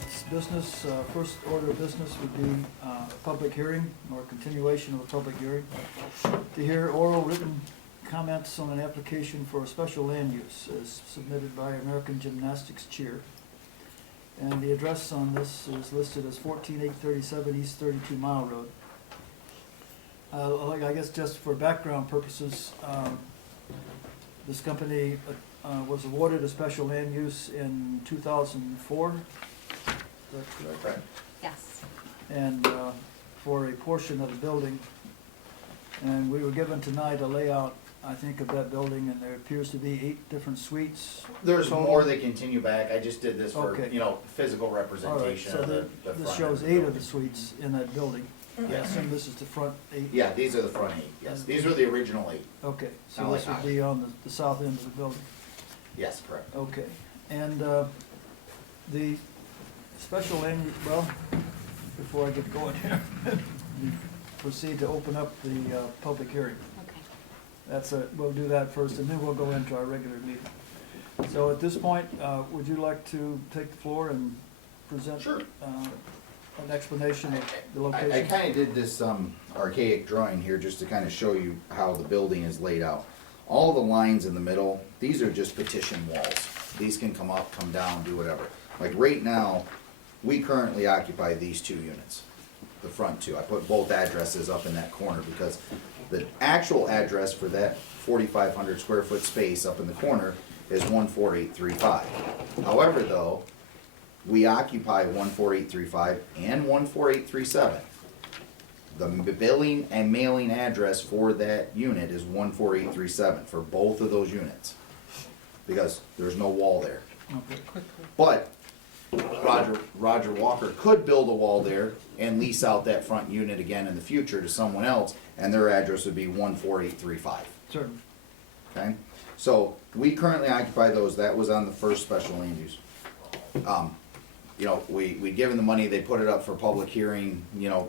This business, first order of business would be a public hearing or continuation of a public hearing to hear oral written comments on an application for a special land use as submitted by American Gymnastics Cheer. And the address on this is listed as 14837 East 32 Mile Road. I guess just for background purposes, this company was awarded a special land use in 2004. Is that correct? Yes. And for a portion of the building. And we were given tonight a layout, I think, of that building, and there appears to be 8 different suites. There's total. more that continue back. I just did this for, Okay. physical All right, representation so of the this front shows of 8 building. of the suites in that building. I Yes. assume this is the front 8? Yeah, these are the front 8, yes. These are the original 8. Okay, so Kinda this like would be on the south end of the building. Yes, correct. Okay, and the special land, well, before I get going here, we proceed to open up the public hearing. Okay. We'll do that first, and then we'll go into our regular meeting. So at this point, would you like to take the floor and present? Sure. An explanation of the I location? kind of did this archaic drawing here just to kind of show you how the building is laid out. All the lines in the middle, these are just petition walls. These can come up, come down, do whatever. Like right now, we currently occupy these 2 units, the front 2. I put both addresses up in that corner because the actual address for that 4,500 square foot space up in the corner is 14835. However though, we occupy 14835 and 14837. The billing and mailing address for that unit is 14837 for both of those units, because there's no wall there. Okay. But Roger Walker could build a wall there and lease out that front unit again in the future to someone else, and their address would be 14835. Certainly. Okay, so we currently occupy those. That was on the first special land use. We'd given the money, they put it up for public hearing,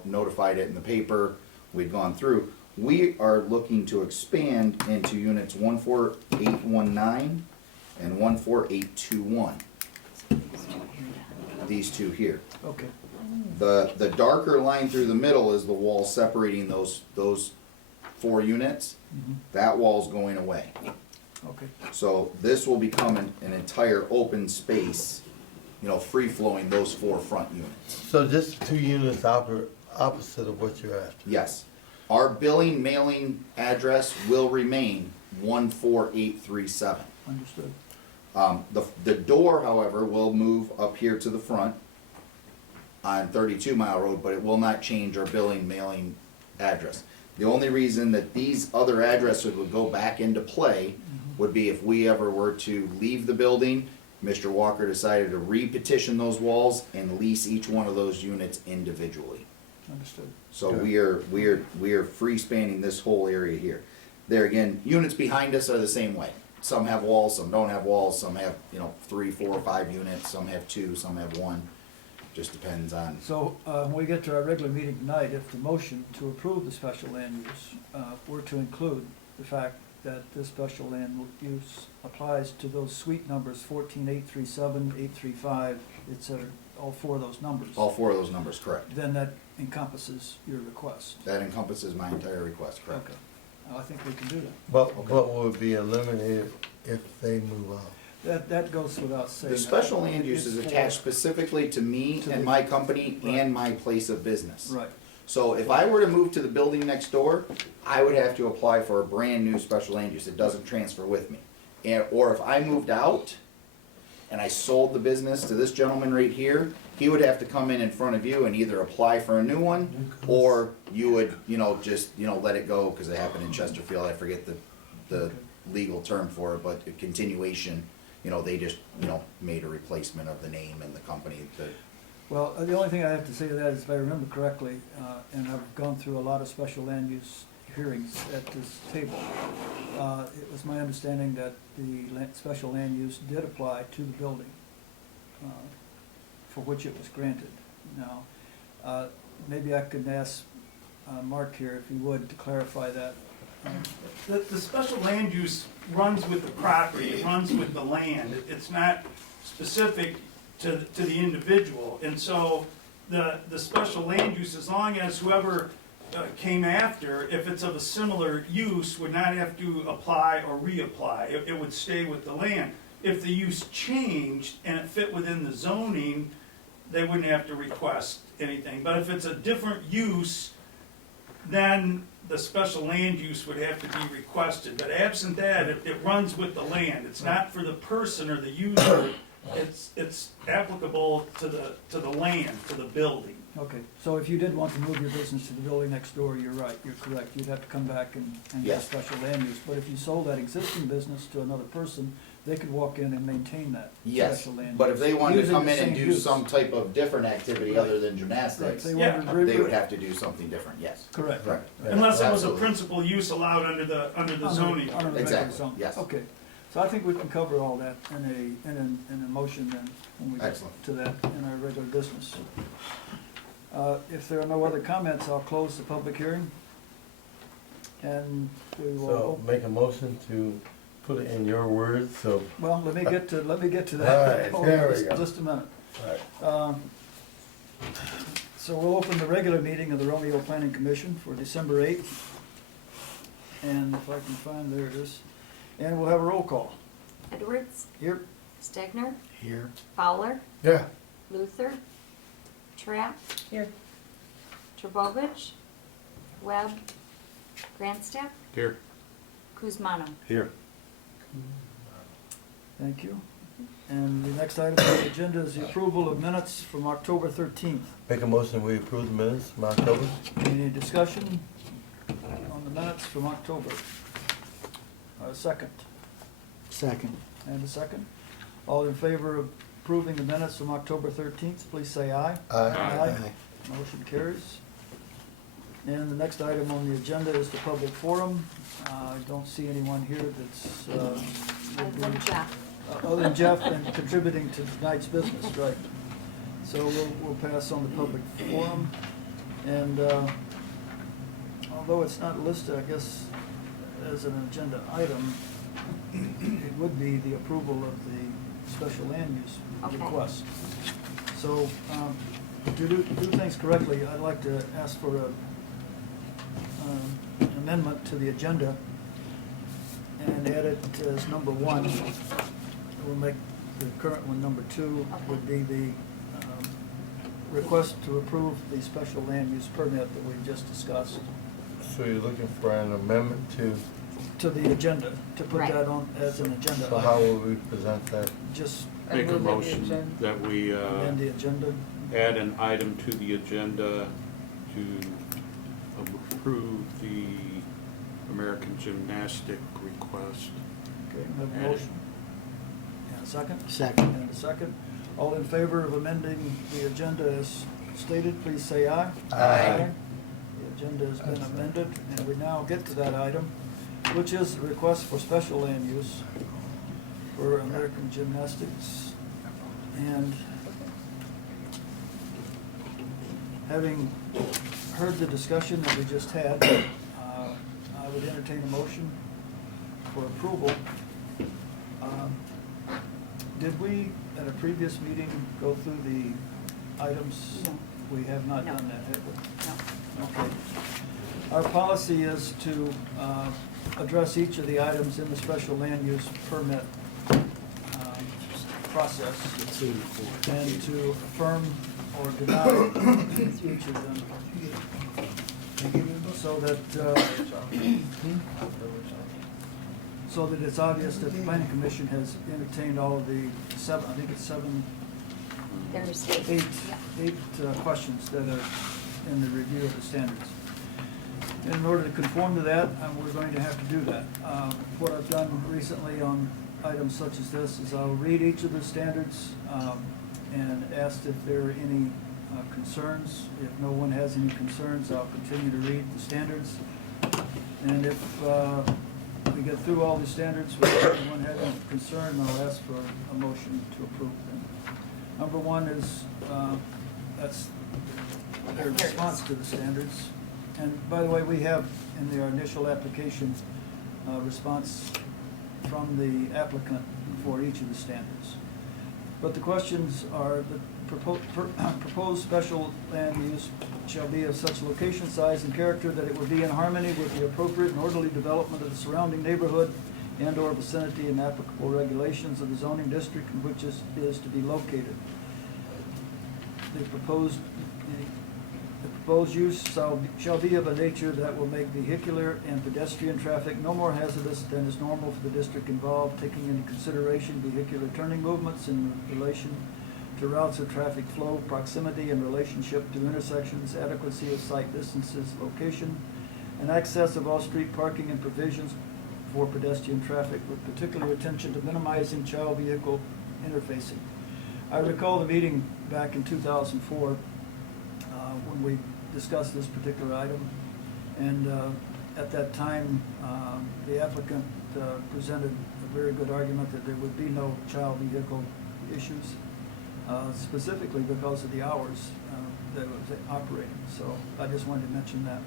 notified it in the paper, we'd gone through. We are looking to expand into units 14819 and 14821. These 2 here. Okay, The darker line through the middle is the wall separating those 4 units. That wall's going away. okay. So this will become an entire open space, free-flowing, those 4 front units. So just 2 units opposite of what you're after? Yes. Our billing mailing address will remain 14837. Understood. The door, however, will move up here to the front on 32 Mile Road, but it will not change our billing mailing address. The only reason that these other addresses would go back into play would be if we ever were to leave the building, Mr. Walker decided to re-petition those walls and lease each one of those units individually. Understood. So Okay. we are free spanning this whole area here. There again, units behind us are the same way. Some have walls, some don't have walls, some have, 3, 4, 5 units, some have 2, some have 1. Just depends on. So when we get to our regular meeting tonight, if the motion to approve the special land use were to include the fact that this special land use applies to those suite numbers 14837, 835, et cetera, all 4 of those numbers. All 4 of those numbers, correct. Then that encompasses your request. That encompasses my entire request, correct. Okay. I think we can do that. But what would be eliminated if they move out? That goes without saying. The special land use is It's for- attached specifically to me To and the- my company Right. and my place of business. Right, So if I were to move to the building next door, I would have to apply for a brand new special land use. It doesn't transfer with me. Or if I moved out and I sold the business to this gentleman right here, he would have to come in front of you and either apply for a new one, or you would, just, let it go, because it happened in Chesterfield. I forget the Okay. legal term for it, but a continuation, they just, made a replacement of the name and the company that. well, the only thing I have to say to that is if I remember correctly, and I've gone through a lot of special land use hearings at this table, it was my understanding that the special land use did apply to the building for which it was granted. Now, maybe I could ask Mark here, if he would, to clarify that. The special land use runs with the property, it runs with the land. It's not specific to the individual. And so the special land use, as long as whoever came after, if it's of a similar use, would not have to apply or reapply. It would stay with the land. If the use changed and it fit within the zoning, they wouldn't have to request anything. But if it's a different use, then the special land use would have to be requested. But absent that, it runs with the land. It's not for the person or the user. It's applicable to the land, to the building. Okay, so if you did want to move your business to the building next door, you're right, you're correct. You'd have to come back and get a Yes. special land use. But if you sold that existing business to another person, they could walk in and maintain that Yes, special land use. but if they wanted to using come the in and same do use. some type of different activity Right. other than Right, gymnastics, they Yeah. wanted to they would have to do something different, yes. Correct. Right. Unless it was a Absolutely. principal use allowed under the zoning. Under the regular Exactly, zone. yes. Okay, so I think we can cover all that in a motion then, when we get Excellent. to that in our regular business. If there are no other comments, I'll close the public hearing. And we So will, make a motion to put it in your words, so, well, let me get to that. All right, Hold on there we just- go. Just a minute. all right. So we'll open the regular meeting of the Romeo Planning Commission for December 8th. And if I can find, there it is. And we'll have a roll call. Edwards, Here, Stegner, Here. Fowler, Yeah, Luther, Trapp, Here. Trebovic, Webb, Grandstaff, Here. Kuzmano. Here. thank you. And the next item on the agenda is the approval of minutes from October 13th. make a motion, we approve the minutes from October. Any discussion on the minutes from October? Second. Second. And a second. All in favor of approving the minutes from October 13th, please say aye. Aye. Motion carries. And the next item on the agenda is the public forum. I don't see anyone here that's, Other than Jeff. other than Jeff and contributing to tonight's business, right. So we'll pass on the public forum. And although it's not listed, I guess, as an agenda item, it would be the approval of the special land use Okay. request. So, to do things correctly, I'd like to ask for an amendment to the agenda and add it as number 1. We'll make the current one number 2, would be the request to approve the special land use permit that we just discussed So you're looking for an amendment to the agenda, to put Right. that on as an agenda so how item. will we present that? Just Make a move that the motion agenda- that we amend the agenda. add an item to the agenda to approve the American Gymnastic request. Okay, we have a Add it. motion. And a second? Second. And a second. All in favor of amending the agenda as stated, please say aye. Aye. The agenda has been amended, and we now get to that item, which is the request for special land use for American Gymnastics. And having heard the discussion that we just had, I would entertain a motion for approval. Did we, at a previous meeting, go through the items? No. We have not No. done that, have we? No. Okay. Our policy is to address each of the items in the special land use permit process and to affirm or deny each of them. So that it's obvious that the planning commission has entertained all of the seven, I think it's There's eight Yeah. questions that are in the review of the standards. In order to conform to that, we're going to have to do that. What I've done recently on items such as this is I'll read each of the standards and asked if there are any concerns. If no one has any concerns, I'll continue to read the standards. And if we get through all the standards without anyone having a concern, I'll ask for a motion to approve them. Number 1 is, that's their response to the standards. And by the way, we have in their initial application, response from the applicant for each of the standards. But the questions are, the proposed special land use shall be of such location, size, and character that it will be in harmony with the appropriate and orderly development of the surrounding neighborhood and/or vicinity and applicable regulations of the zoning district in which it is to be located. The proposed use shall be of a nature that will make vehicular and pedestrian traffic no more hazardous than is normal for the district involved, taking into consideration vehicular turning movements in relation to routes of traffic flow, proximity and relationship to intersections, adequacy of site distances, location, and access of off-street parking and provisions for pedestrian traffic, with particular attention to minimizing child vehicle interfacing. I recall the meeting back in 2004 when we discussed this particular item, and at that time the applicant presented a very good argument that there would be no child vehicle issues, specifically because of the hours that it was operating. So I just wanted to mention that,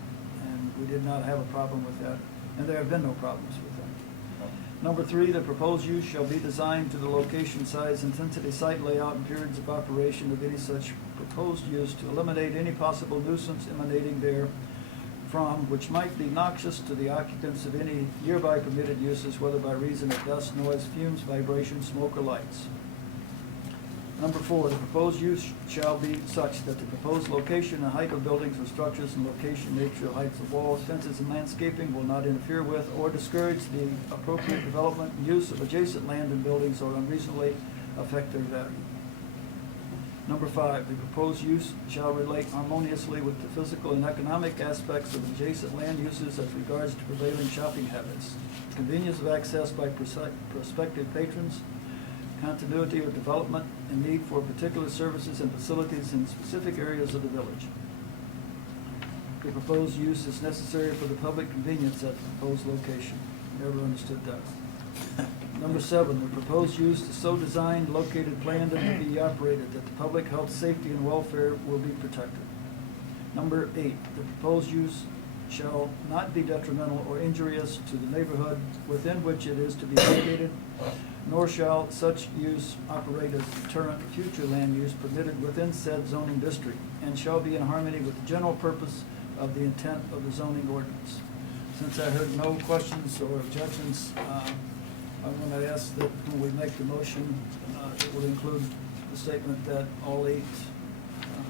and we did not have a problem with that, and there have been no problems with that. Number 3, the proposed use shall be designed to the location, size, intensity, site layout, and periods of operation of any such proposed use to eliminate any possible nuisance emanating therefrom which might be noxious to the occupants of any nearby permitted uses, whether by reason of dust, noise, fumes, vibration, smoke, or lights. Number 4, the proposed use shall be such that the proposed location and height of buildings or structures and location, nature, heights of walls, fences, and landscaping will not interfere with or discourage the appropriate development and use of adjacent land and buildings or unreasonably affect their value. Number 5, the proposed use shall relate harmoniously with the physical and economic aspects of adjacent land uses as regards to prevailing shopping habits, convenience of access by prospective patrons, continuity of development, and need for particular services and facilities in specific areas of the village. The proposed use is necessary for the public convenience at the proposed location. Never understood that. Number 7, the proposed use is so designed, located, planned, and to be operated that the public health, safety, and welfare will be protected. Number 8, the proposed use shall not be detrimental or injurious to the neighborhood within which it is to be located, nor shall such use operate as a deterrent to future land use permitted within said zoning district, and shall be in harmony with the general purpose of the intent of the zoning ordinance. Since I heard no questions or objections, I'm going to ask that when we make the motion, it will include the statement that all 8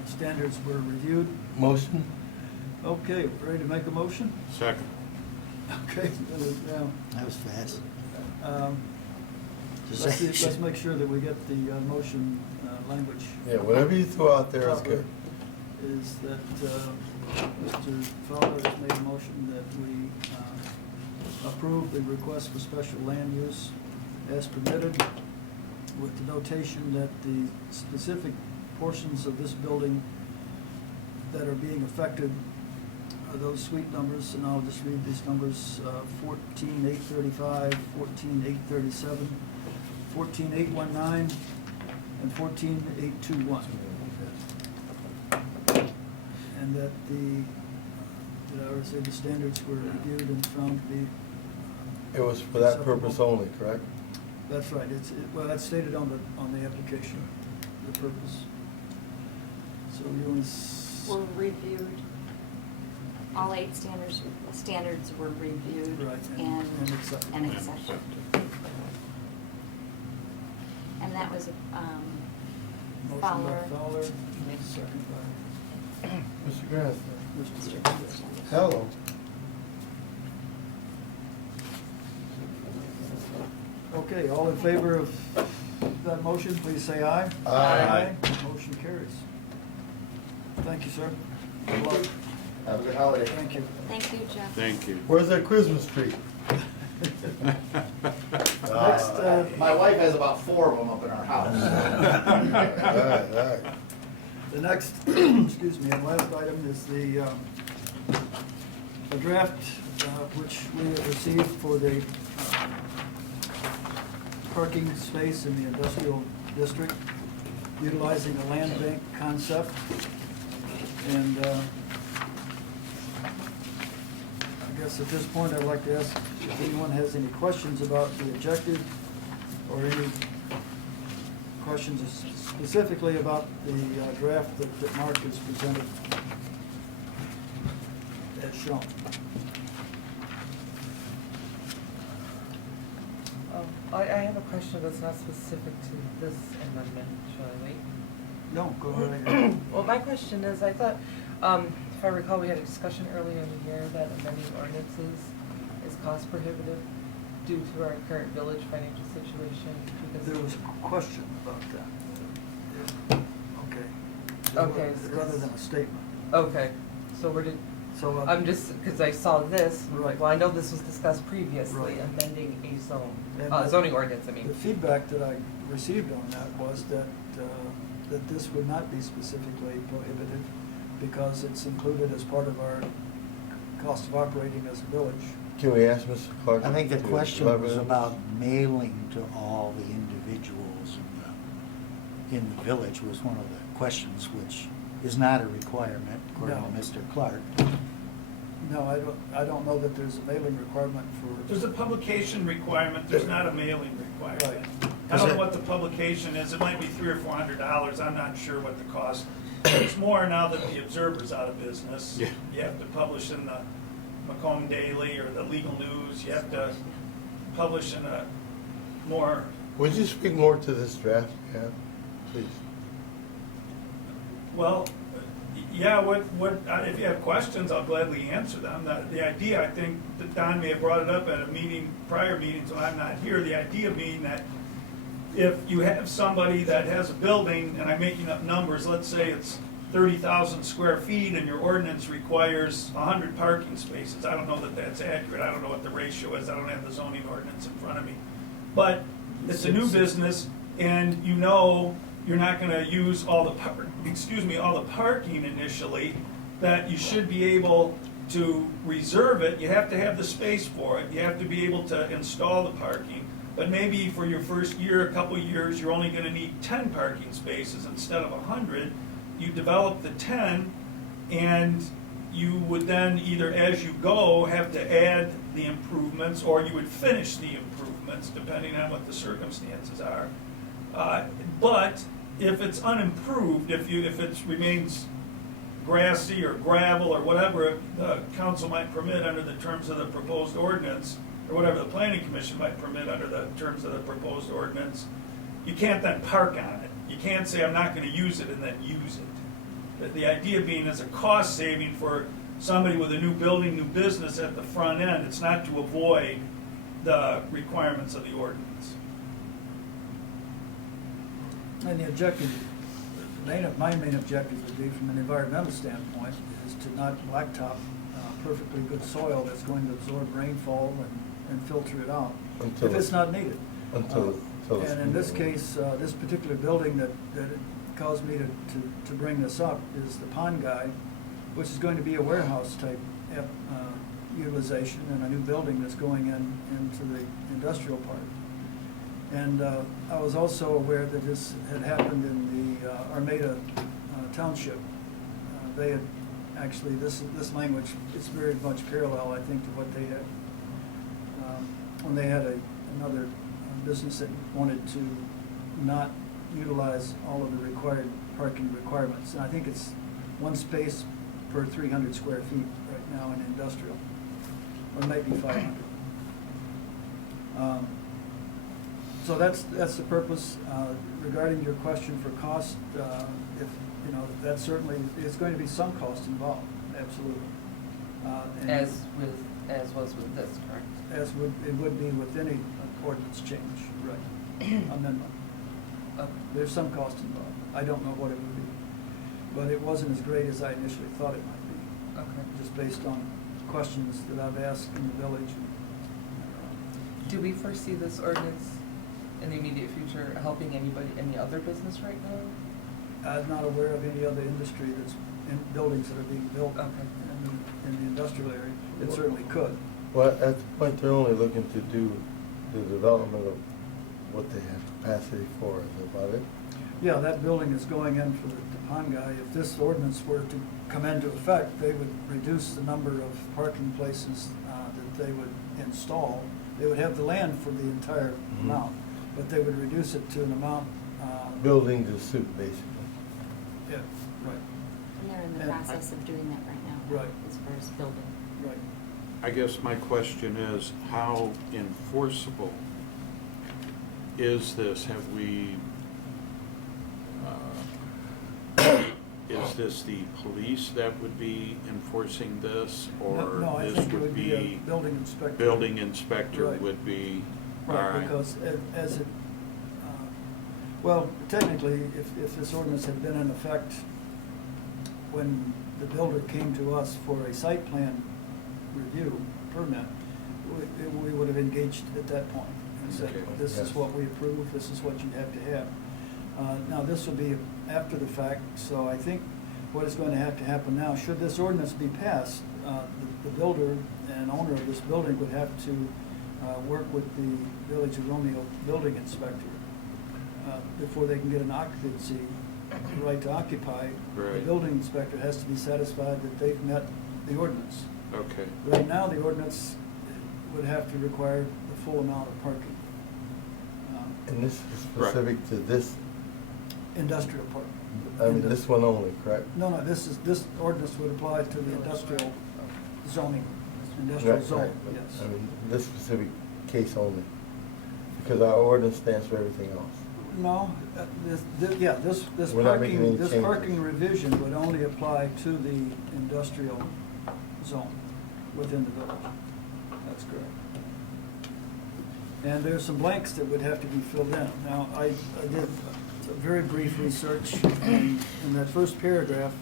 standards were reviewed. Motion? Okay, ready to make a motion? Second. Okay, That was fast. let's make sure that we get the motion language. Yeah, whatever you throw out there is good. Is that Mr. Fowler has made a motion that we approve the request for special land use as permitted, with the notation that the specific portions of this building that are being affected are those suite numbers, and I'll just read these numbers: 14,835, 14,837, 14,819, and 14,821. And that the standards were reviewed and found to be. It was for that acceptable. purpose only, correct? That's right. Well, that's stated on the application, the purpose. So you only. Were reviewed, all 8 standards were reviewed Right, and and accepted. And that was Motion by Fowler. Fowler, second by Mr. Grassley? Mr. Hello. Okay, all in favor of that motion, please say aye. Aye. Motion carries. Thank you, sir. Good luck. Have a good holiday. Thank you. Thank you, Jeff. Thank you. Where's that Christmas tree? Next, My wife has about 4 of them up in our house. All right. the next, excuse me, and last item is the draft which we have received for the parking space in the industrial district, utilizing a land bank concept. And I guess at this point, I'd like to ask if anyone has any questions about the objective or any questions specifically about the draft that Mark has presented as shown. I have a question that's not specific to this amendment, shall I wait? No, go ahead. Well, my question is, I thought, if I recall, we had a discussion earlier in the year that amending ordinances is cost prohibitive due to our current village financial situation, because. There was a question about that. Okay. Okay. Rather than a statement. Okay, so where did, So, I'm just, because I saw this, I'm like, Right. well, I know this was discussed previously, Right. amending a zone, And zoning ordinance, I mean. the feedback that I received on that was that, that this would not be specifically prohibited because it's included as part of our cost of operating as a village. Can we ask Mr. Clark? I think the to question elaborate was on this? about mailing to all the individuals in the village was one of the questions, which is not a requirement, according to No. Mr. Clark. No, I don't know that there's a mailing requirement for. There's a publication requirement, there's not a mailing requirement. Right. I don't know what the publication is, it might be $300 or $400, I'm not sure what the cost. It's more now that the Observer's out of business. Yeah. You have to publish in the Macomb Daily or the Legal News, you have to publish in a more, Would you speak more to this draft, Cap, please? well, yeah, if you have questions, I'll gladly answer them. The idea, I think, that Don may have brought it up at a meeting, prior meeting, so I'm not here, the idea being that if you have somebody that has a building, and I'm making up numbers, let's say it's 30,000 square feet and your ordinance requires 100 parking spaces. I don't know that that's accurate. I don't know what the ratio is. I don't have the zoning ordinance in front of me. But it's a new business and you know you're not gonna use all the parking initially, that you should be able to reserve it. You have to have the space for it. You have to be able to install the parking. But maybe for your first year, a couple years, you're only gonna need 10 parking spaces instead of 100. You develop the 10, and you would then either as you go have to add the improvements, or you would finish the improvements, depending on what the circumstances are. But if it's unimproved, if it remains grassy or gravel or whatever the council might permit under the terms of the proposed ordinance, or whatever the planning commission might permit under the terms of the proposed ordinance, you can't then park on it. You can't say, I'm not gonna use it and then use it. The idea being as a cost saving for somebody with a new building, new business at the front end, it's not to avoid the requirements of the ordinance. And the objective, my main objective would be from an environmental standpoint is to not blacktop perfectly good soil that's going to absorb rainfall and filter it out Until if it's not needed. until it's And in this moved. case, this particular building that caused me to bring this up is the Pond Guy, which is going to be a warehouse type utilization and a new building that's going into the industrial park. And I was also aware that this had happened in the Armada Township. They had, actually, this language is very much parallel, I think, to what they had, when they had another business that wanted to not utilize all of the required parking requirements. And I think it's one space per 300 square feet right now in industrial, or it might be 500. So that's the purpose. Regarding your question for cost, if, you know, that certainly, is going to be some cost involved, absolutely. And As was with this, correct? As it would be with any ordinance change, right, amendment. Okay. There's some cost involved. I don't know what it would be, but it wasn't as great as I initially thought it might be, Okay. just based on questions that I've asked in the village. Do we foresee this ordinance in the immediate future helping any other business right now? I'm not aware of any other industry that's in buildings that are being built Okay. in the industrial area. It certainly could. Well, at the point, they're only looking to do the development of what they have capacity for, is that about it? Yeah, that building is going in for the Pond Guy. If this ordinance were to come into effect, they would reduce the number of parking places that they would install. They would have the land for the entire Mhm. amount, but they would reduce it to an amount building to suit, basically. Yeah, right, And they're in the And- process of doing that right now. Right. As far as building. right. I guess my question is, how enforceable is this? Have we, is this the police that would be enforcing this? Or No, I this think it would would be a be building inspector. building inspector Right. would be, all Right, right. because as it, well, technically, if this ordinance had been in effect when the builder came to us for a site plan review permit, we would have engaged at that point and said, Okay. this is Yes. what we approve, this is what you have to have. Now, this will be after the fact, so I think what is going to happen now, should this ordinance be passed, the builder and owner of this building would have to work with the Village of Romeo building inspector before they can get an occupancy right to occupy. The Right. building inspector has to be satisfied that they've met the ordinance. Okay, Right now, the ordinance would have to require the full amount of parking. And this is specific to this, Industrial park. I mean, this one only, correct? No, this ordinance would apply to the industrial zoning, industrial Right, zone, right, but, yes. I mean, this specific case only, because our ordinance stands for everything else. No, this We're not making any parking, this changes. parking revision would only apply to the industrial zone within the village. That's correct. And there's some blanks that would have to be filled in. Now, I did a very brief research, and in that first paragraph,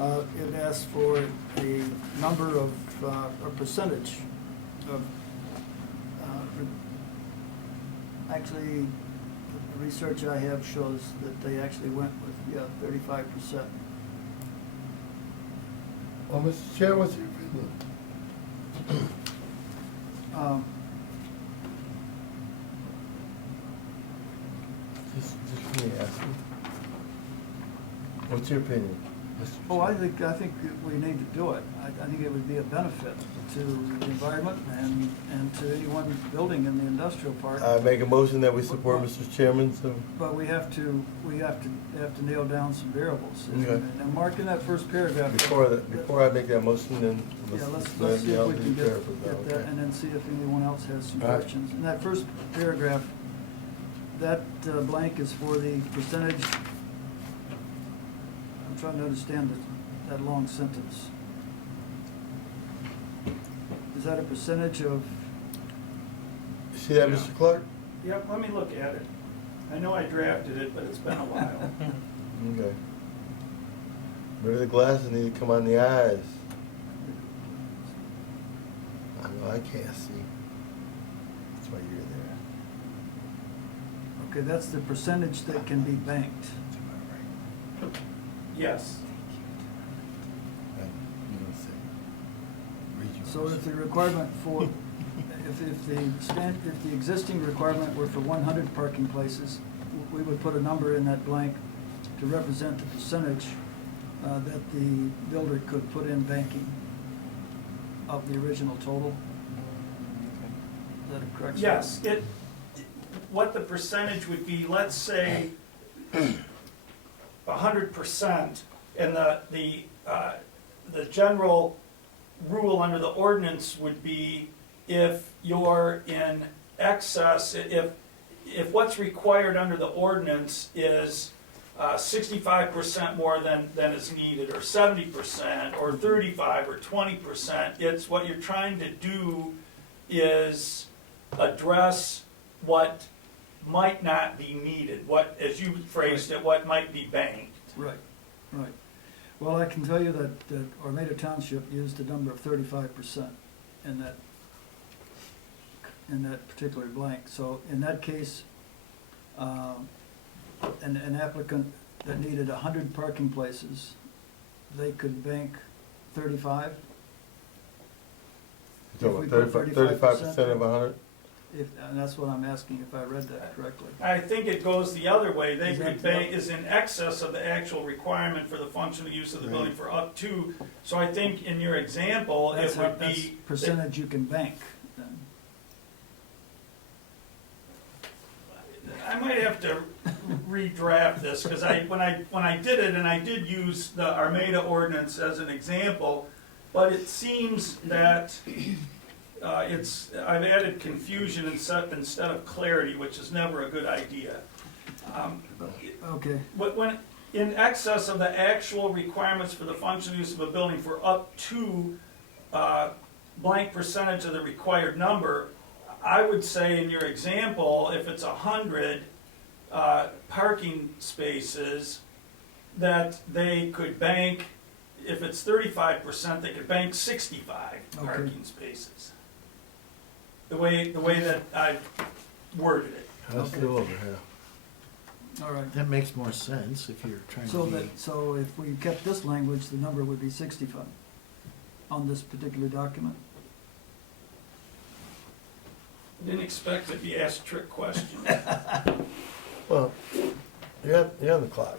it asks for a number of, a percentage of, actually, the research I have shows that they actually went with, 35%. Well, Mr. Chair, what's your opinion? Um, Just let me ask you. What's your opinion, Mr. Oh, I Chair? think that we need to do it. I think it would be a benefit to the environment and to anyone building in the industrial park. I make a motion that we support Mr. Chairman's, But we have to nail down some variables. Okay. And Mark, in that first paragraph. before I make that motion, then Yeah, let's let see me if all we do can get paragraphs now, that, okay? and then see if anyone else has some All right. questions. In that first paragraph, that blank is for the percentage. I'm trying to understand that long sentence. Is that a percentage of, See that, Mr. Clark? Yep, let me look at it. I know I drafted it, but it's been a while. Okay. Maybe the glasses need to come on the eyes. I know I can't see. That's why you're there. okay, that's the percentage that can be banked. Yes. You don't say. Read your So if motion. the requirement for, if the existing requirement were for 100 parking places, we would put a number in that blank to represent the percentage that the builder could put in banking of the original total. Is that a correct? Yes, what the percentage would be, let's say 100%, and the general rule under the ordinance would be if you're in excess, if what's required under the ordinance is 65% more than is needed, or 70%, or 35, or 20%, it's what you're trying to do is address what might not be needed, what, as you phrased it, what might be banked. Right, right. Well, I can tell you that Armada Township used a number of 35% in that particular blank. So in that case, an applicant that needed 100 parking places, they could bank 35. You're talking if we about put 35% of 100? And that's what I'm asking, if I read that correctly. I think it goes the other way. They Is that could bank is in excess of the actual requirement for the functional use of the building Right. for up to. So I think in your example, it would That's be. percentage you can bank then. I might have to redraft this, because when I did it, and I did use the Armada ordinance as an example, but it seems that I've added confusion instead of clarity, which is never a good idea. Okay, When in excess of the actual requirements for the function use of a building for up to blank percentage of the required number, I would say in your example, if it's 100 parking spaces, that they could bank, if it's 35%, they could bank 65 Okay. parking spaces. The way that I worded it. That's Okay. still over here. all right. That makes more sense if you're trying So to be. so if we kept this language, the number would be 65 on this particular document? I didn't expect to be asked trick questions. Well, you're on the clock.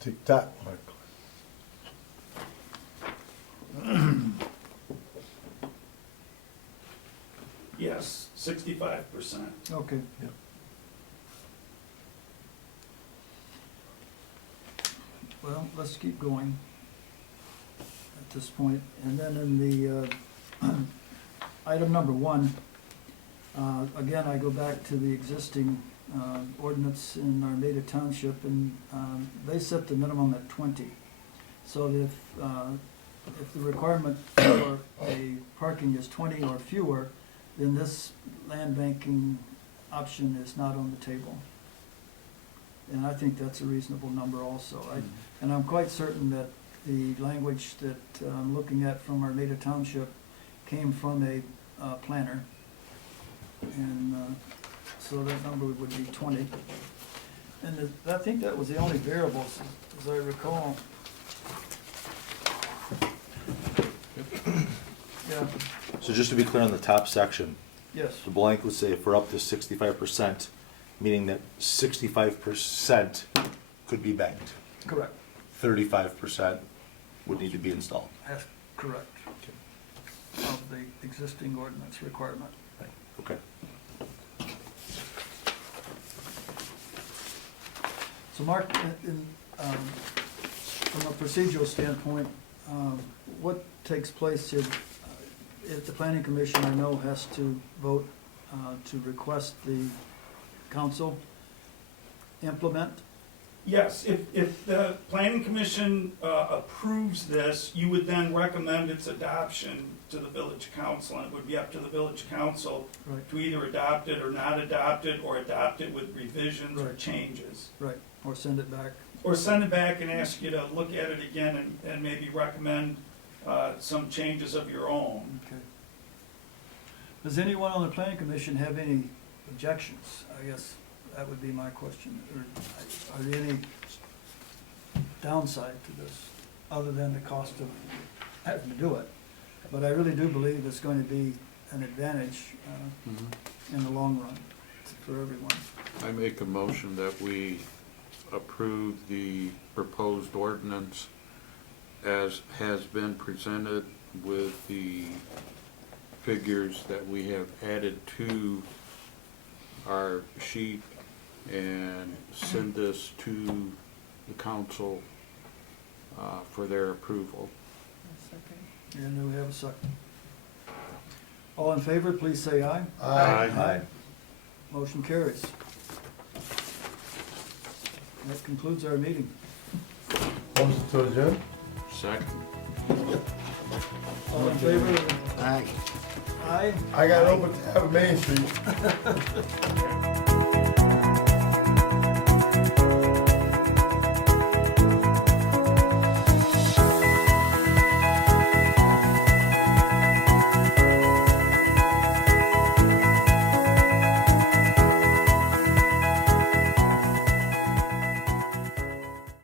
Tick tock, Michael. Yes, 65%. Okay. Yep. Well, let's keep going at this point. And then in the, item number 1, again, I go back to the existing ordinance in Armada Township, and they set the minimum at 20. So if the requirement for a parking is 20 or fewer, then this land banking option is not on the table. And I think that's a reasonable number also. And I'm quite certain that the language that I'm looking at from Armada Township came from a planner. And so that number would be 20. And I think that was the only variable, as I recall. Yeah, So just to be clear on the top section, yes, the blank would say for up to 65%, meaning that 65% could be banked. correct. 35% would need to be installed. That's correct. Of the existing ordinance requirement. Okay. So Mark, from a procedural standpoint, what takes place if the planning commission, I know, has to vote to request the council implement? Yes, if the planning commission approves this, you would then recommend its adoption to the village council, and it would be up to the village council Right, to either adopt it or not adopt it, or adopt it with revisions or Right. changes. right, or send it back. Or send it back and ask you to look at it again and maybe recommend some changes of your own. Okay. Does anyone on the planning commission have any objections? I guess that would be my question. Or are there any downside to this, other than the cost of having to do it? But I really do believe it's going to be an advantage in the long run for everyone. I make a motion that we approve the proposed ordinance as has been presented with the figures that we have added to our sheet, and send this to the council for their approval. Second. And do we have a second? All in favor, please say aye. Aye. Motion carries. That concludes our meeting. Motion to adjourn? Second. All in favor? Aye. Aye. I got over to have Main Street.